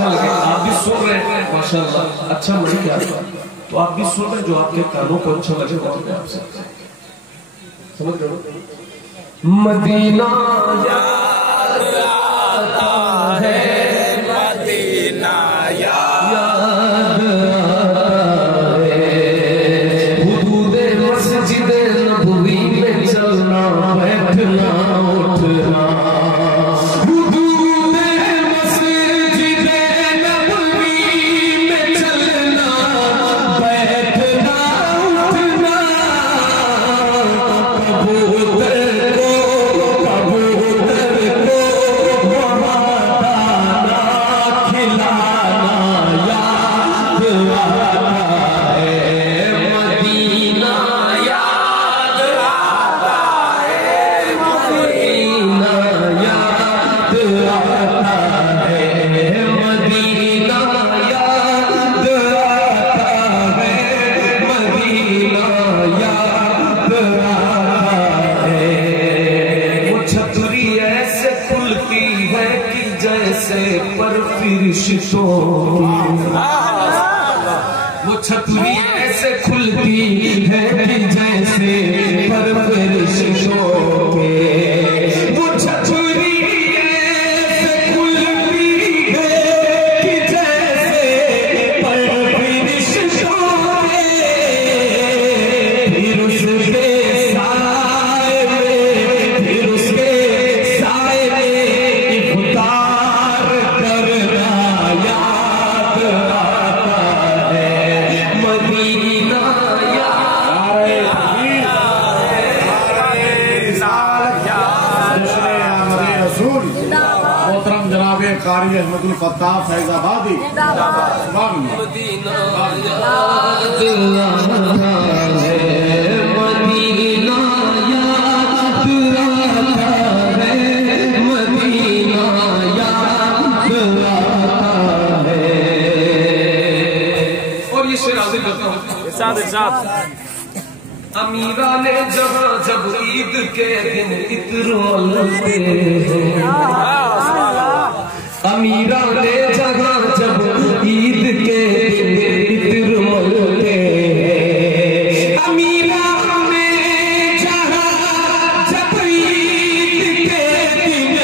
अच्छा लगे, आप भी सुन रहे हैं माशाल्लाह, अच्छा मन क्या तो आप भी सुन रहे, जो आपके कानों को अच्छा लगे वो आपसे समझ रहे हो। मदीना याद आता है, मदीना याद आता है, हुदूदे मस्जिदे नबवी में चलना बैठना उठना, हुदूदे मस्जिदे नबवी में चलना बैठना उठना, कबूतर जैसे पर फिरिश्तों वो छतरी ऐसे खुलती है कि जैसे पर फिरिश्तों के, वो छतरी ऐसे खुलती है कि जैसे पर फिरिश्तों के, फिर उसके साए में, फिर उसके साए में इफ्तार करना याद आता है, मदीना मोहतरम जनाब कारी अहमदुल फत्ताह फैजाबादी मदीना याद आता है, मदीना याद आता है, मदीना याद आता है। और ये शेर हाजिर करता हूँ। अमीरा ने जहाँ जब ईद के दिन इत्र मलते हैं, अमीरा ने जहाँ जब ईद के दिन इत्र मलते हैं, अमीरा ने जहाँ जब ईद के दिन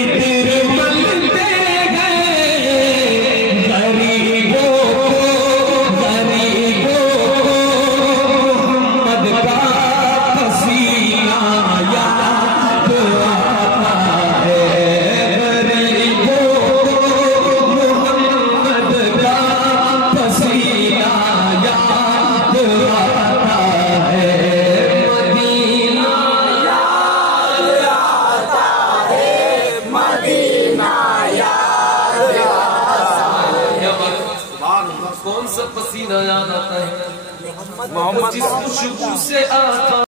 इत्र मलते हैं, गरीबों पसीना याद आता है, गरीबों को मोहम्मद का पसीना याद आता है, मदीना याद आता है, मदीना याद आता है। कौन सा पसीना याद आता है? मोहम्मद जिस खुशबू से आता